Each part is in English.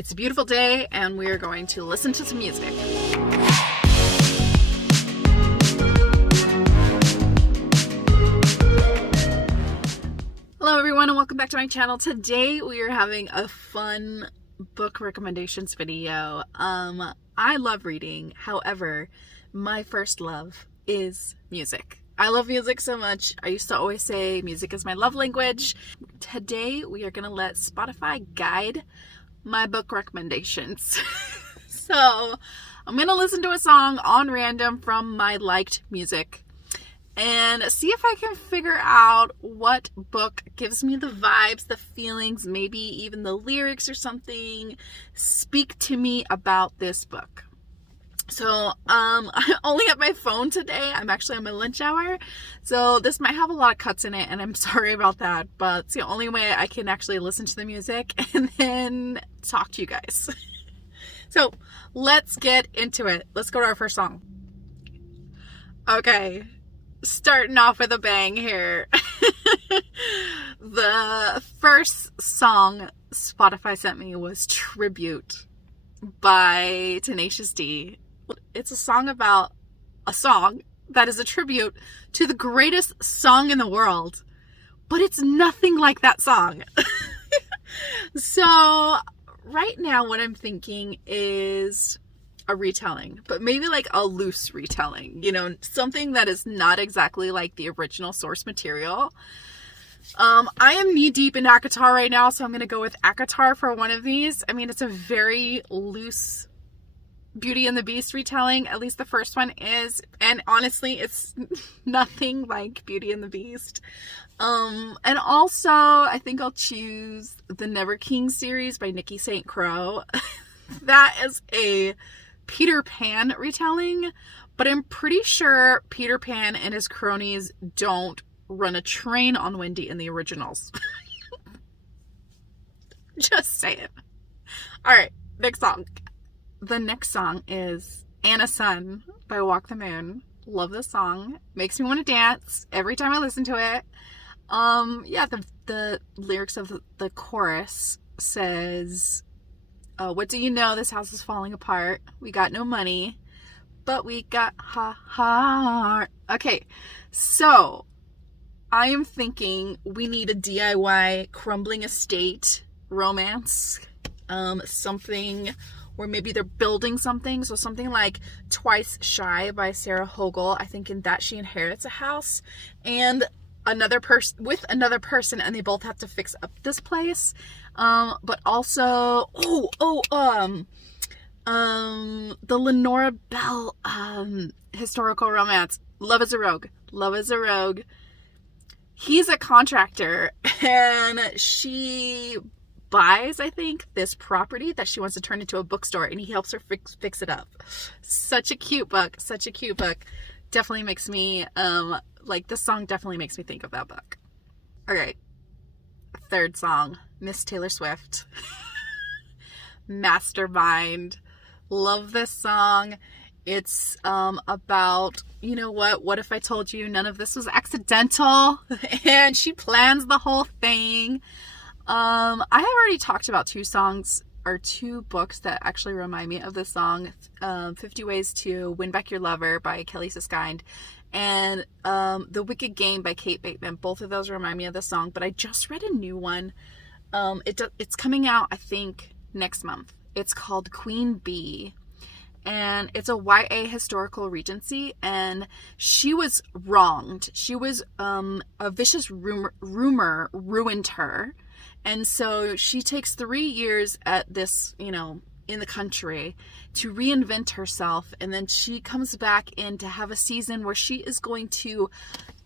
It's a beautiful day and we are going to listen to some music. Hello everyone and welcome back to my channel. Today we are having a fun book recommendations video. I love reading. However, my first love is music. I love music so much. I used to always say music is my love language. Today we are going to let Spotify guide my book recommendations. So I'm going to listen to a song on random from my liked music and see if I can figure out what book gives me the vibes, the feelings, maybe even the lyrics or something speak to me about this book. So I only have my phone today. I'm actually on my lunch hour, so this might have a lot of cuts in it and I'm sorry about that, but it's the only way I can actually listen to the music and then talk to you guys. So let's get into it. Let's go to our first song. Okay, starting off with a bang here. The first song Spotify sent me was Tribute by Tenacious D. It's a song about a song that is a tribute to the greatest song in the world, but it's nothing like that song. So right now what I'm thinking is a retelling, but maybe like a loose retelling, you know, something that is not exactly like the original source material. I am knee deep in ACOTAR right now, so I'm going to go with ACOTAR for one of these. I mean, it's a very loose Beauty and the Beast retelling, at least the first one is, and honestly it's nothing like Beauty and the Beast. And also I think I'll choose the Never King series by Nikki St. Crow. That is a Peter Pan retelling, but I'm pretty sure Peter Pan and his cronies don't run a train on Wendy in the originals. Just saying. Alright, next song. The next song is Anna Sun by Walk the Moon. Love this song. Makes me want to dance every time I listen to it. Yeah, the lyrics of the chorus says, what do you know? This house is falling apart. We got no money, but we got heart. Okay, so I am thinking we need a DIY crumbling estate romance. Something where maybe they're building something. So something like Twice Shy by Sarah Hogle. I think in that she inherits a house and another person with another person, and they both have to fix up this place. But also, the Lenora Bell historical romance, Love is a Rogue. Love is a Rogue. He's a contractor and she buys, I think, this property that she wants to turn into a bookstore, and he helps her fix it up. Such a cute book. Such a cute book. Definitely makes me, like, this song definitely makes me think of that book. Okay. Third song, Miss Taylor Swift. Mastermind. Love this song. It's about, you know what if I told you none of this was accidental? And she plans the whole thing. I have already talked about two books that actually remind me of this song. 50 Ways to Win Back Your Lover by Kelly Siskind and The Wicked Game by Kate Bateman. Both of those remind me of this song, but I just read a new one. It's coming out, I think, next month. It's called Queen Bee, and it's a YA historical regency, and she was wronged. She was, a vicious rumor ruined her. And so she takes 3 years at this, you know, in the country to reinvent herself. And then she comes back in to have a season where she is going to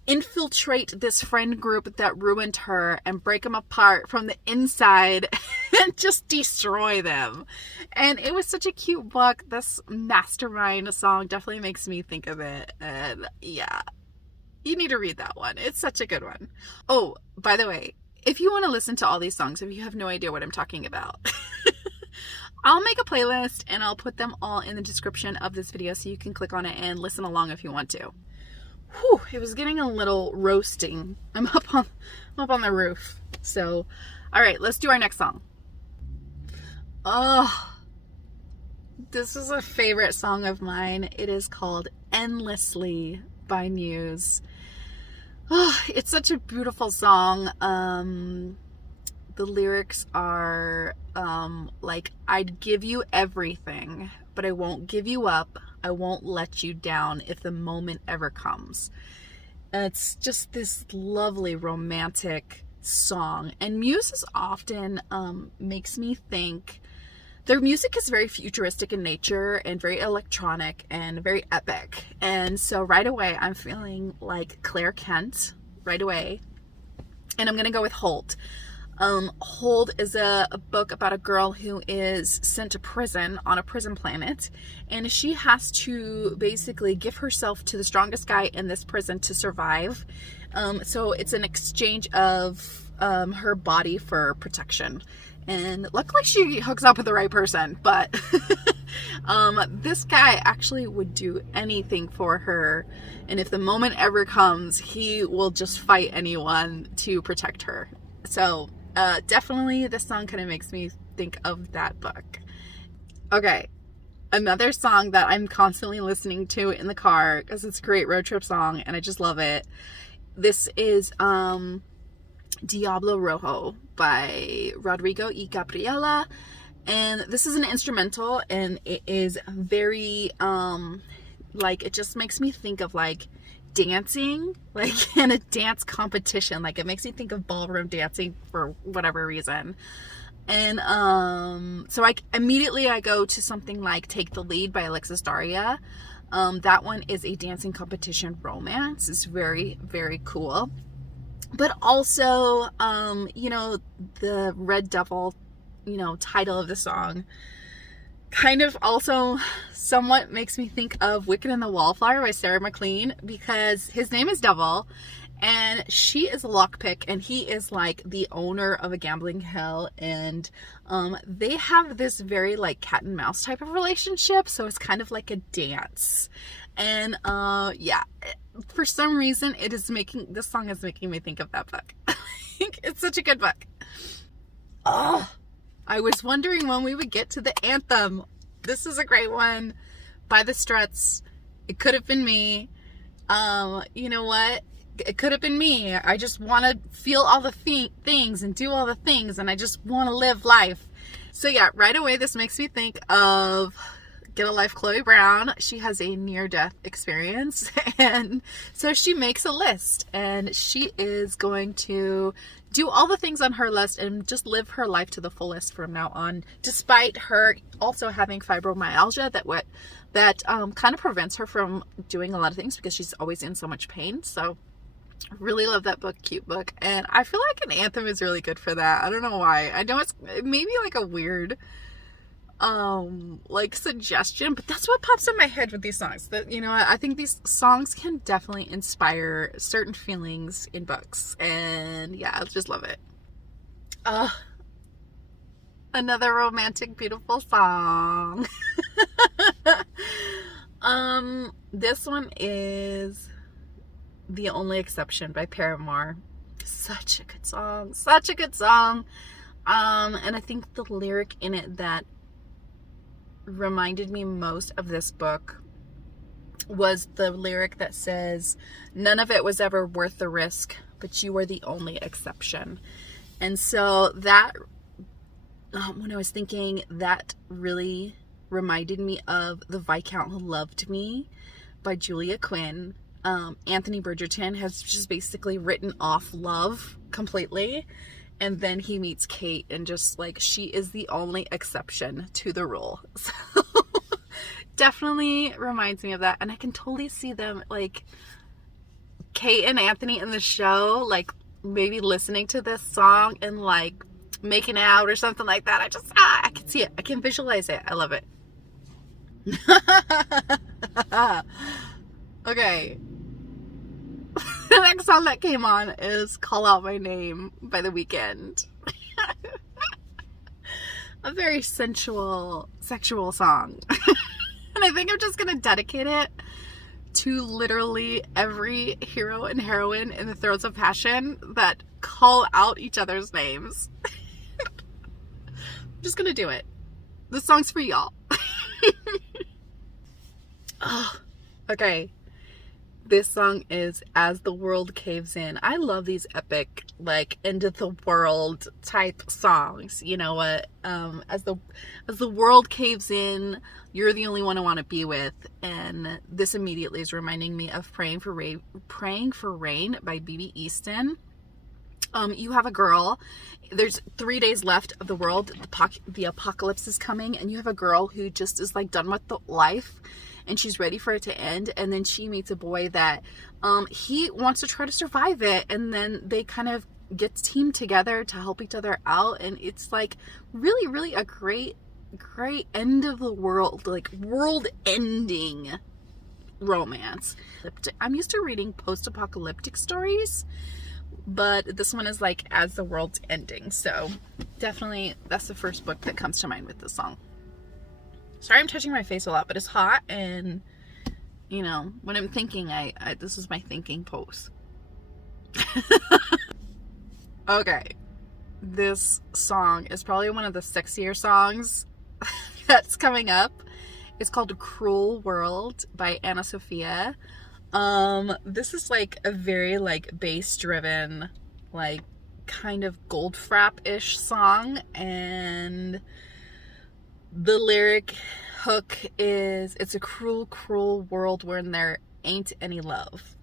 infiltrate this friend group that ruined her and break them apart from the inside and just destroy them. And it was such a cute book. This Mastermind song definitely makes me think of it. And yeah, you need to read that one. It's such a good one. Oh, by the way, if you want to listen to all these songs, if you have no idea what I'm talking about, I'll make a playlist and I'll put them all in the description of this video so you can click on it and listen along if you want to. Whew, it was getting a little roasting. I'm up on the roof. So, all right, let's do our next song. Oh, this is a favorite song of mine. It is called Endlessly by Muse. Oh, it's such a beautiful song. The lyrics are like, I'd give you everything, but I won't give you up. I won't let you down if the moment ever comes. And it's just this lovely romantic song. And Muse is often makes me think, their music is very futuristic in nature and very electronic and very epic. And so right away, I'm feeling like Claire Kent right away. And I'm going to go with Hold. Hold is a book about a girl who is sent to prison on a prison planet, and she has to basically give herself to the strongest guy in this prison to survive. So it's an exchange of her body for protection, and luckily she hooks up with the right person, but this guy actually would do anything for her, and if the moment ever comes, he will just fight anyone to protect her. So definitely this song kind of makes me think of that book. Okay, another song that I'm constantly listening to in the car because it's a great road trip song and I just love it. This is Diablo Rojo by Rodrigo y Gabriela, and this is an instrumental, and it is very like, it just makes me think of like dancing, like in a dance competition. Like, it makes me think of ballroom dancing for whatever reason. And so I immediately go to something like Take the Lead by Alexis Daria. That one is a dancing competition romance. It's very, very cool. But also, you know, the Red Devil, you know, title of the song kind of also somewhat makes me think of Wicked and the Wallflower by Sarah McLean, because his name is Devil and she is a lockpick and he is like the owner of a gambling hell, and they have this very like cat and mouse type of relationship, so it's kind of like a dance. And yeah, for some reason this song is making me think of that book. It's such a good book. Oh, I was wondering when we would get to the anthem. This is a great one by the Struts. It could have been me. You know what? It could have been me. I just want to feel all the things and do all the things, and I just want to live life. So yeah, right away this makes me think of Get a Life, Chloe Brown. She has a near-death experience, and so she makes a list, and she is going to do all the things on her list and just live her life to the fullest from now on, despite her also having fibromyalgia that kind of prevents her from doing a lot of things because she's always in so much pain. So really love that book. Cute book. And I feel like an anthem is really good for that. I don't know why. I know it's maybe like a weird like suggestion, but that's what pops in my head with these songs. That, you know, I think these songs can definitely inspire certain feelings in books, and yeah, I just love it. Another romantic, beautiful song. This one is The Only Exception by Paramore. Such a good song. Such a good song. And I think the lyric in it that reminded me most of this book was the lyric that says, "None of it was ever worth the risk, but you were the only exception." And so that, when I was thinking, that really reminded me of The Viscount Who Loved Me by Julia Quinn. Anthony Bridgerton has just basically written off love completely, and then he meets Kate, and just like, she is the only exception to the rule. So definitely reminds me of that, and I can totally see them, like Kate and Anthony in the show, like maybe listening to this song and like making out or something like that. I can see it. I can visualize it. I love it. Okay. The next song that came on is Call Out My Name by The Weeknd. A very sensual, sexual song. And I think I'm just going to dedicate it to literally every hero and heroine in the Throes of Passion that call out each other's names. I'm just going to do it. This song's for y'all. Oh, okay. This song is As the World Caves In. I love these epic, like, end of the world type songs. You know what? As the world caves in, you're the only one I want to be with. And this immediately is reminding me of Praying for Rain by B.B. Easton. You have a girl. There's 3 days left of the world. The apocalypse is coming, and you have a girl who just is like done with the life, and she's ready for it to end. And then she meets a boy that he wants to try to survive it, and then they kind of get teamed together to help each other out. And it's like really, really a great end of the world, like world ending romance. I'm used to reading post-apocalyptic stories, but this one is like as the world's ending. So definitely that's the first book that comes to mind with this song. Sorry I'm touching my face a lot, but it's hot, and you know, when I'm thinking, I this is my thinking pose. Okay. This song is probably one of the sexier songs that's coming up. It's called Cruel World by Anna Sofia. This is like a very like bass driven, like kind of Goldfrapp-ish song, and the lyric hook is, it's a cruel, cruel world where there ain't any love.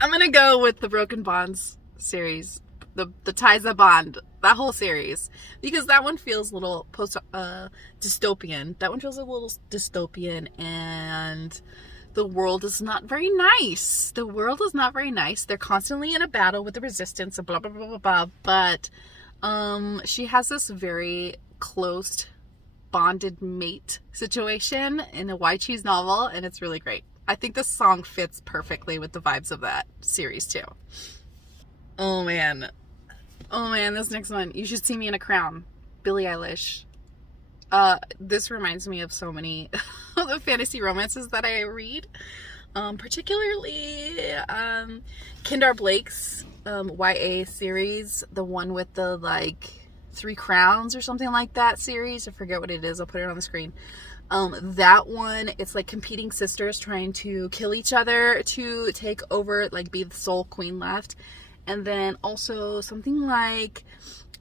I'm gonna go with the Broken Bonds series, the Ties That Bond, that whole series, because that one feels a little dystopian. That one feels a little dystopian, and the world is not very nice. The world is not very nice. They're constantly in a battle with the resistance and blah, blah, blah, blah, blah. But she has this very close bonded mate situation in a Why Cheese novel, and it's really great. I think this song fits perfectly with the vibes of that series too. Oh man, this next one, You Should See Me in a Crown, Billie Eilish. This reminds me of so many of the fantasy romances that I read, particularly Kendar Blake's YA series, the one with the like 3 crowns or something like that series. I forget what it is. I'll put it on the screen. That one, it's like competing sisters trying to kill each other to take over, like be the sole queen left. And then also something like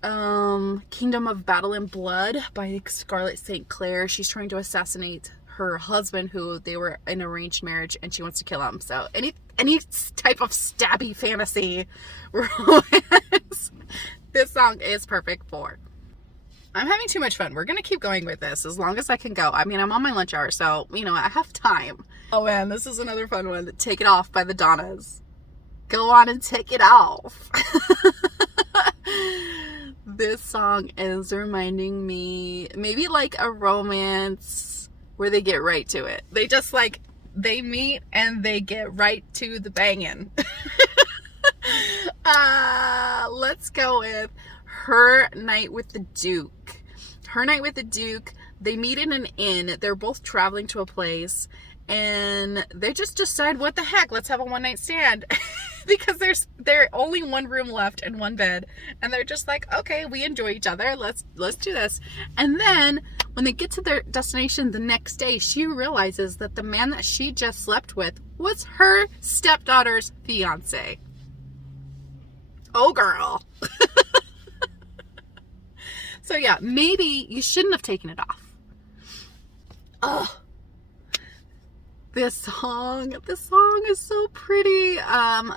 Kingdom of Battle and Blood by Scarlett St. Clair. She's trying to assassinate her husband, who they were in arranged marriage, and she wants to kill him. So any type of stabby fantasy romance, this song is perfect for. I'm having too much fun. We're gonna keep going with this as long as I can go. I mean, I'm on my lunch hour, so you know, I have time. Oh man, this is another fun one. Take It Off by the Donnas. Go on and take it off. This song is reminding me maybe like a romance where they get right to it. They just like, they meet and they get right to the banging. Let's go with Her Night with the Duke. Her Night with the Duke. They meet in an inn. They're both traveling to a place, and they just decide, what the heck, let's have a one-night stand. Because there's only one room left and one bed, and they're just like, okay, we enjoy each other, let's do this. And then when they get to their destination the next day, she realizes that the man that she just slept with was her stepdaughter's fiance. Oh girl. So yeah, maybe you shouldn't have taken it off. Oh, this song is so pretty.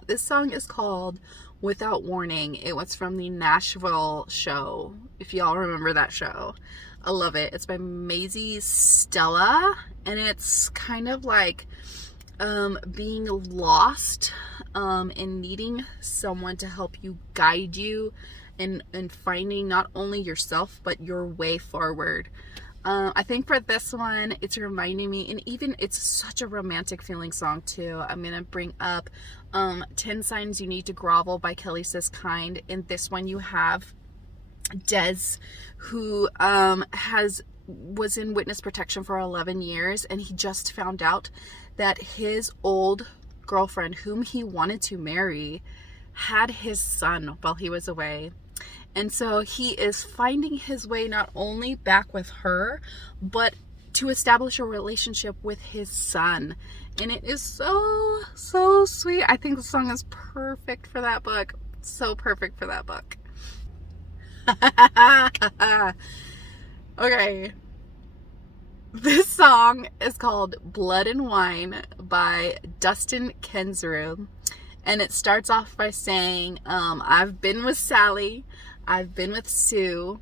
This song is called Without Warning. It was from the Nashville show, if y'all remember that show. I love it. It's by Maisy, Stella, and it's kind of like being lost and needing someone to help you, guide you, and finding not only yourself but your way forward. I think for this one, it's reminding me, and even it's such a romantic feeling song too. I'm gonna bring up 10 Signs You Need to Grovel by Kelly Sis Kind. In this one, you have Des, who was in witness protection for 11 years, and he just found out that his old girlfriend, whom he wanted to marry, had his son while he was away. And so he is finding his way not only back with her, but to establish a relationship with his son. And it is so, so sweet. I think the song is perfect for that book. So perfect for that book. Okay. This song is called Blood and Wine by Dustin Kensrue. And it starts off by saying, I've been with Sally. I've been with Sue.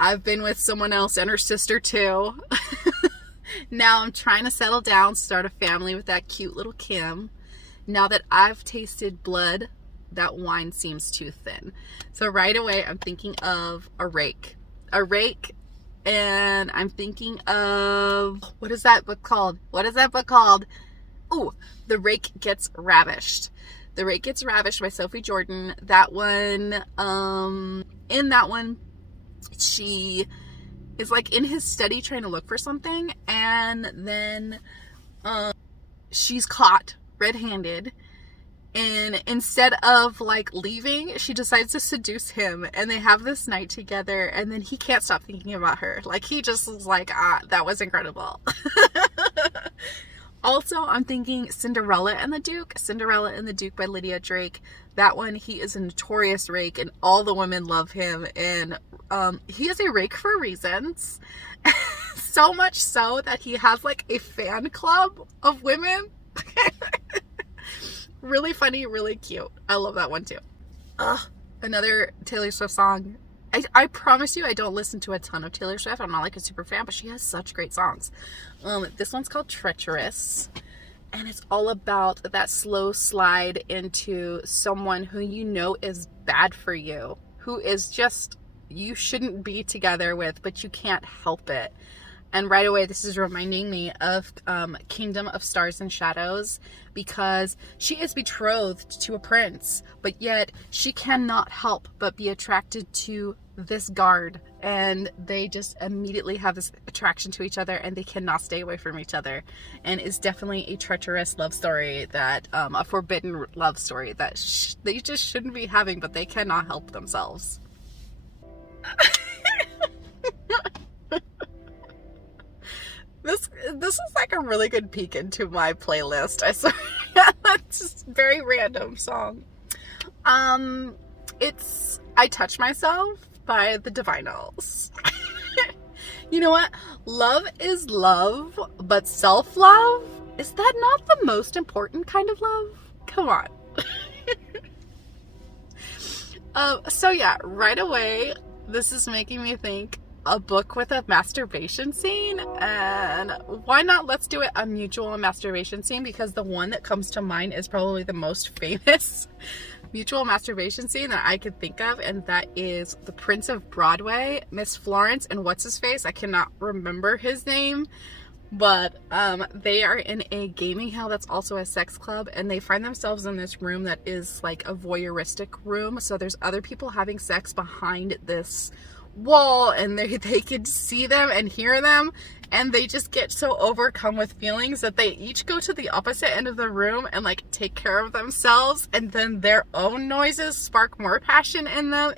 I've been with someone else and her sister too. Now I'm trying to settle down, start a family with that cute little Kim. Now that I've tasted blood, that wine seems too thin. So right away, I'm thinking of a rake. A rake, and I'm thinking of, what is that book called? What is that book called? Oh, The Rake Gets Ravished. The Rake Gets Ravished by Sophie Jordan. That one, in that one, she is like in his study trying to look for something, and then she's caught red-handed, and instead of like leaving, she decides to seduce him, and they have this night together, and then he can't stop thinking about her. Like, he just was like, that was incredible. Also, I'm thinking Cinderella and the Duke. Cinderella and the Duke by Lydia Drake. That one, he is a notorious rake, and all the women love him, and he is a rake for reasons. So much so that he has like a fan club of women. Really funny, really cute. I love that one too. Another Taylor Swift song. I promise you I don't listen to a ton of Taylor Swift. I'm not like a super fan, but she has such great songs. This one's called Treacherous, and it's all about that slow slide into someone who you know is bad for you, who is just, you shouldn't be together with, but you can't help it. And right away, this is reminding me of Kingdom of Stars and Shadows, because she is betrothed to a prince, but yet she cannot help but be attracted to this guard, and they just immediately have this attraction to each other, and they cannot stay away from each other. And it's definitely a treacherous love story, that a forbidden love story that they just shouldn't be having, but they cannot help themselves. This is like a really good peek into my playlist. I swear. It's just a very random song. It's I Touch Myself by the DiVinyls. You know what? Love is love, but self-love, is that not the most important kind of love? Come on. So yeah, right away, this is making me think a book with a masturbation scene, and why not, let's do it a mutual masturbation scene, because the one that comes to mind is probably the most famous mutual masturbation scene that I could think of, and that is The Prince of Broadway, Miss Florence and what's his face, I cannot remember his name, but they are in a gaming hell that's also a sex club, and they find themselves in this room that is like a voyeuristic room, so there's other people having sex behind this wall, and they can see them and hear them, and they just get so overcome with feelings that they each go to the opposite end of the room and like take care of themselves, and then their own noises spark more passion in them.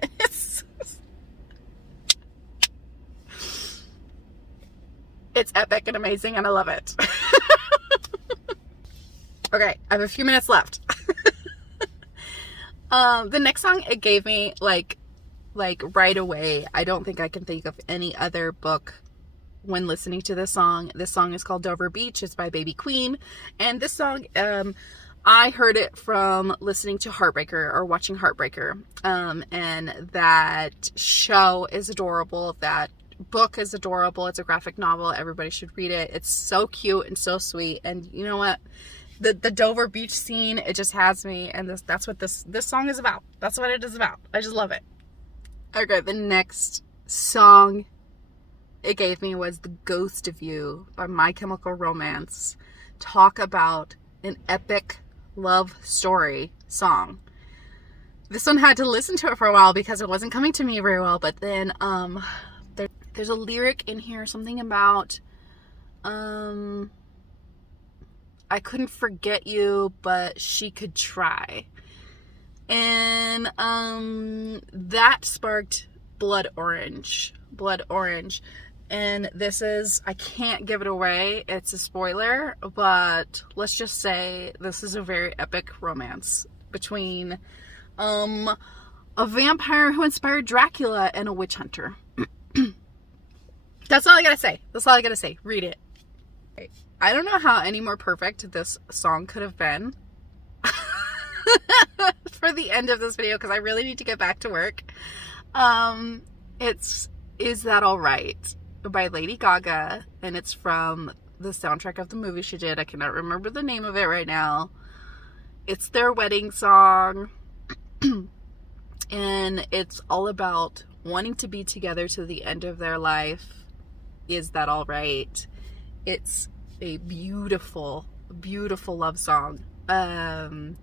It's epic and amazing, and I love it. Okay, I have a few minutes left. The next song, it gave me like right away. I don't think I can think of any other book when listening to this song. This song is called Dover Beach. It's by Baby Queen. And this song, I heard it from listening to Heartbreaker or watching Heartbreaker. And that show is adorable. That book is adorable. It's a graphic novel. Everybody should read it. It's so cute and so sweet. And you know what? The Dover Beach scene, it just has me. And that's what this song is about. That's what it is about. I just love it. Okay, the next song it gave me was The Ghost of You by My Chemical Romance. Talk about an epic love story song. This one had to listen to it for a while because it wasn't coming to me very well, but then there's a lyric in here, something about I couldn't forget you, but she could try. And that sparked Blood Orange. And this is, I can't give it away, it's a spoiler, but let's just say this is a very epic romance between a vampire who inspired Dracula and a witch hunter. That's all I gotta say. Read it. I don't know how any more perfect this song could have been for the end of this video, because I really need to get back to work. It's Is That Alright by Lady Gaga, and it's from the soundtrack of the movie she did. I cannot remember the name of it right now. It's their wedding song, and it's all about wanting to be together to the end of their life. Is that all right? It's a beautiful, beautiful love song. And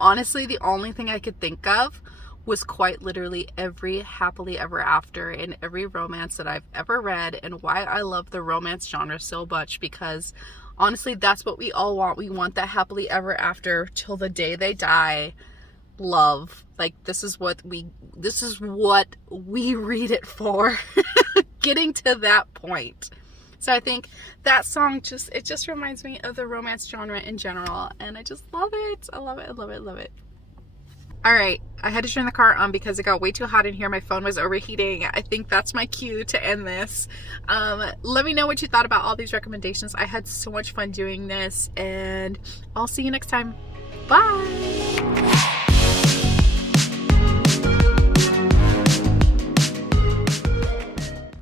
honestly, the only thing I could think of was quite literally every happily ever after in every romance that I've ever read, and why I love the romance genre so much, because honestly, that's what we all want. We want that happily ever after till the day they die love. Like, this is what we read it for. Getting to that point. So I think that song just reminds me of the romance genre in general, and I just love it. I love it. All right, I had to turn the car on because it got way too hot in here. My phone was overheating. I think that's my cue to end this. Let me know what you thought about all these recommendations. I had so much fun doing this, and I'll see you next time. Bye.